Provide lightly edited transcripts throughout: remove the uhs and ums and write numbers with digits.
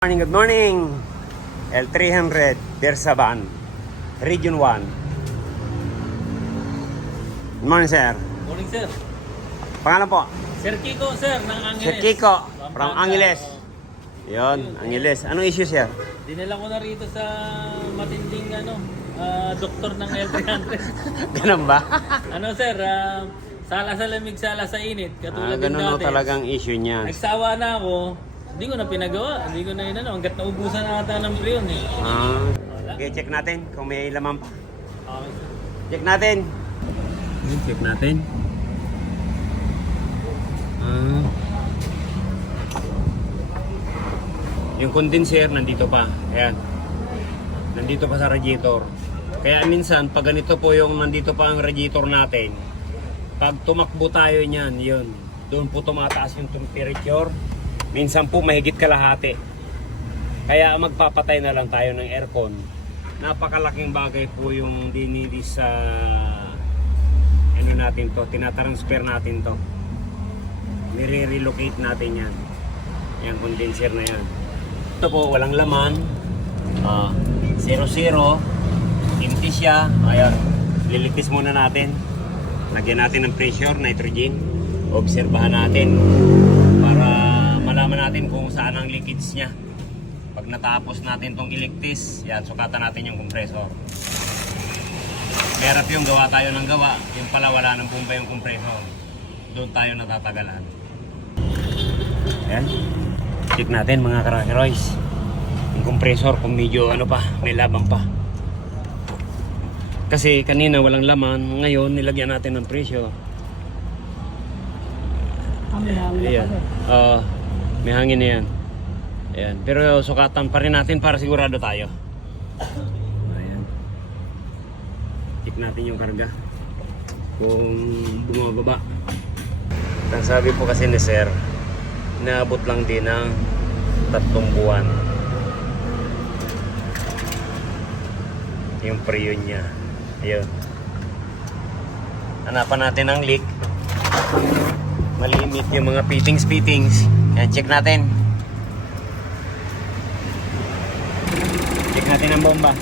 Good morning. L300 Bersaban, Region 1. Good morning, sir. Morning, sir. Pangalan po? Sir Kiko, sir, ng Angeles. Sir Kiko, from Pampanga. Angeles. Yun, Angeles. Anong issue, sir? Dinala ko na rito sa matinding doktor ng L300. Ganun ba? Sir, sala sa lamig, sala sa init. Katulad din Ganun dati. talagang issue niya. Nagsawa na ako. Hindi ko na pinagawa. Hindi ko na hanggat naubusan na ata ng priyon eh. Okay, check natin kung may laman pa. Okay, sir. Check natin. Check natin. Yung condenser nandito pa. Ayan. Nandito pa sa radiator. Kaya minsan pag ganito po yung nandito pa ang radiator natin, pag tumakbo tayo niyan, yun. Doon po tumataas yung temperature. Minsan po mahigit kalahati. Kaya magpapatay na lang tayo ng aircon. Napakalaking bagay po yung dinilis sa natin to, tinatransfer natin to. Nire-relocate natin yan. Yung condenser na yan. Ito po, walang laman. 0-0. Empty siya. Ayan. Lilitis muna natin. Lagyan natin ng pressure, nitrogen. Obserbahan natin para malaman natin kung saan ang leakage niya. Pag natapos natin tong iligtis, yan, sukatan natin yung compressor. Meron yung gawa tayo ng gawa, yung pala wala nang bomba yung compressor. Doon tayo natatagalan. Ayan. Check natin mga karakeroys. Yung compressor kung medyo may laban pa. Kasi kanina walang laman, ngayon nilagyan natin ng pressure. Ayan. May hangin na yan. Ayan. Pero sukatan pa rin natin para sigurado tayo. Ayan. Check natin yung karga. Kung bumababa. Ang sabi po kasi ni sir, naabot lang din ng 3 buwan. Yung priyon niya. Ayun. Hanapan natin ang leak. Malimit yung mga fittings. Ayan, check natin. Check natin ang bomba.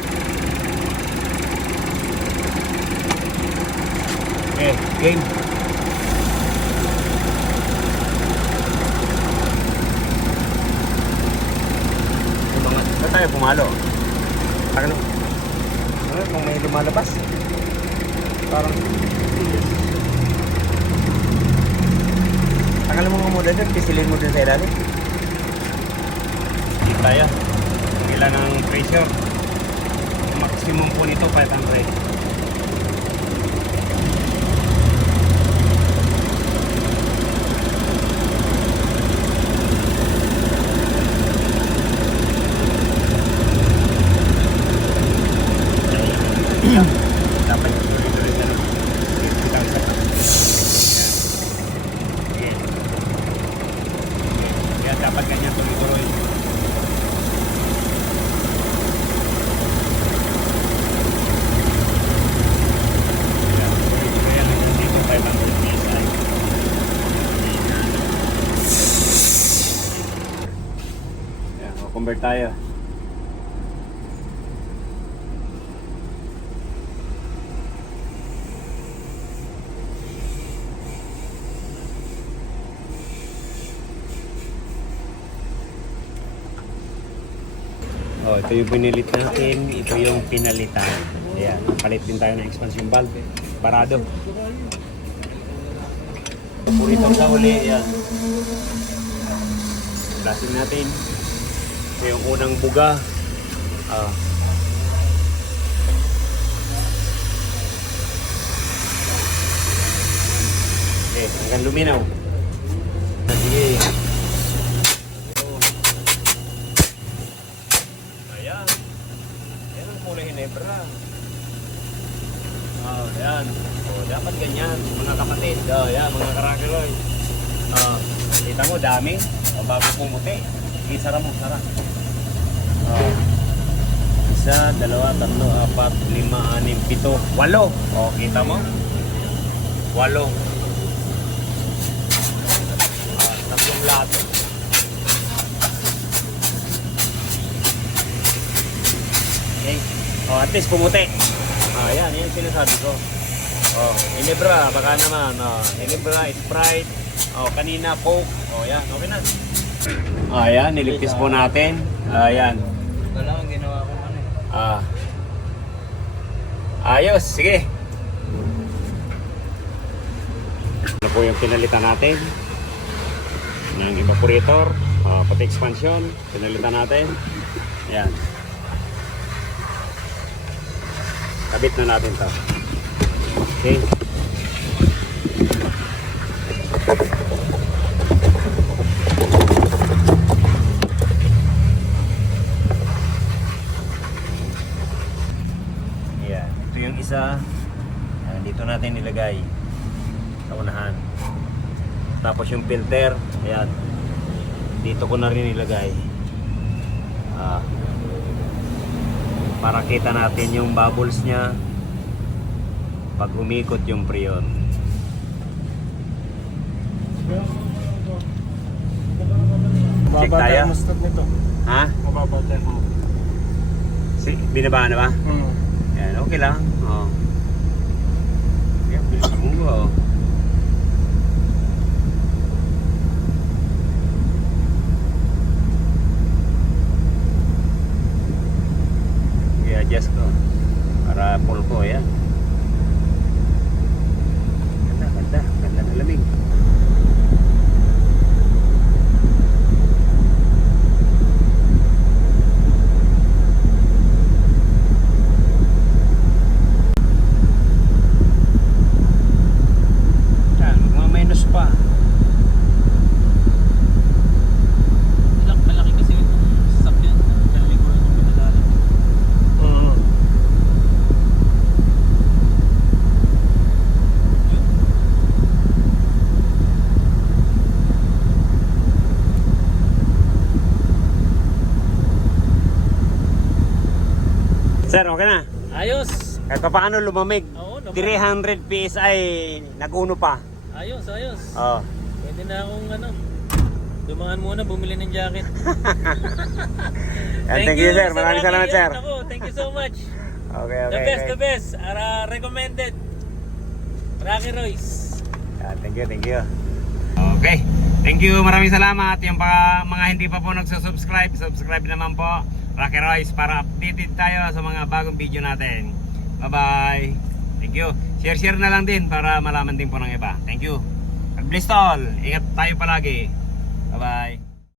Okay, game. Saan tayo pumalo? Ano? Kung may lumalabas? Parang tanggalin mo nga muna dun, pisilin mo dun sa ilalim. Hindi tayo. Ilan ang pressure? Ang maximum po nito 500. Dapat yung tuloy-tuloy na lang. Kaya dapat ganyan tuloy-tuloy. Kaya hanggang dito 500 PSI. Kaya convert tayo. Ito yung pinilit natin, ito yung pinalitan. Ayan, palit din tayo ng expansion valve. Parado. Puritan sa uli, ayan. Plasin natin. Ito yung unang buga. Okay, hanggang luminaw. Sige. Hinebra. Ayan. Dapat ganyan, mga kapatid. Ayan, mga karakeroy. Kita mo, dami. Bago pumuti. Isara mo, sara. 1, 2, 3, 4, 5, 6, 7, 8. Kita mo? 8. Tatlong lato. Oh, at least pumuti. Yan sinasabi ko. Oh, Ginebra, baka naman. Oh, Ginebra, Sprite. Oh, kanina Coke. Oh, yan, okay na. Ayan, niligpis po natin. Ayan. Wala akong ginawa ko ano eh. Ayos, sige. Ano po yung pinalitan natin? Ng evaporator, pati expansion, pinalitan natin. Ayan. Kabit na natin to. Okay. Ayan. Ito yung isa. Ayan, dito natin nilagay sa unahan. Tapos yung filter, ayan. Dito ko na rin nilagay. Para kita natin yung bubbles niya pag umikot yung preyon. Check Mababa tayo. thermostat nito. Ha? Mababa thermostat. Binaba na ba? Yan, okay lang. Oh. Yan, bilis mo ba? Oh. I-adjust ko para full ko. Yan. Ganda ng lamig. Yan, magmamainus pa. Malaki kasi yung sasakyan. Dali ko yung pinadala. Sir, okay na. Ayos! Kahit pa paano lumamig. Oo naman. 300 PSI, nag-uno pa. Ayos. Oh. Pwede na akong dumaan muna, bumili ng jacket. Thank you, sir. Maraming Rocky. salamat, sir. Yan, ako, thank you so much. Okay. The best. Recommended. Rocky Royce. Thank you. Okay. Thank you. Maraming salamat. Yung mga hindi pa po nagsusubscribe, subscribe naman po. Rocky Royce para updated tayo sa mga bagong video natin. Bye-bye. Thank you. Share na lang din para malaman din po ng iba. Thank you. God bless all. Ingat tayo palagi. Bye-bye.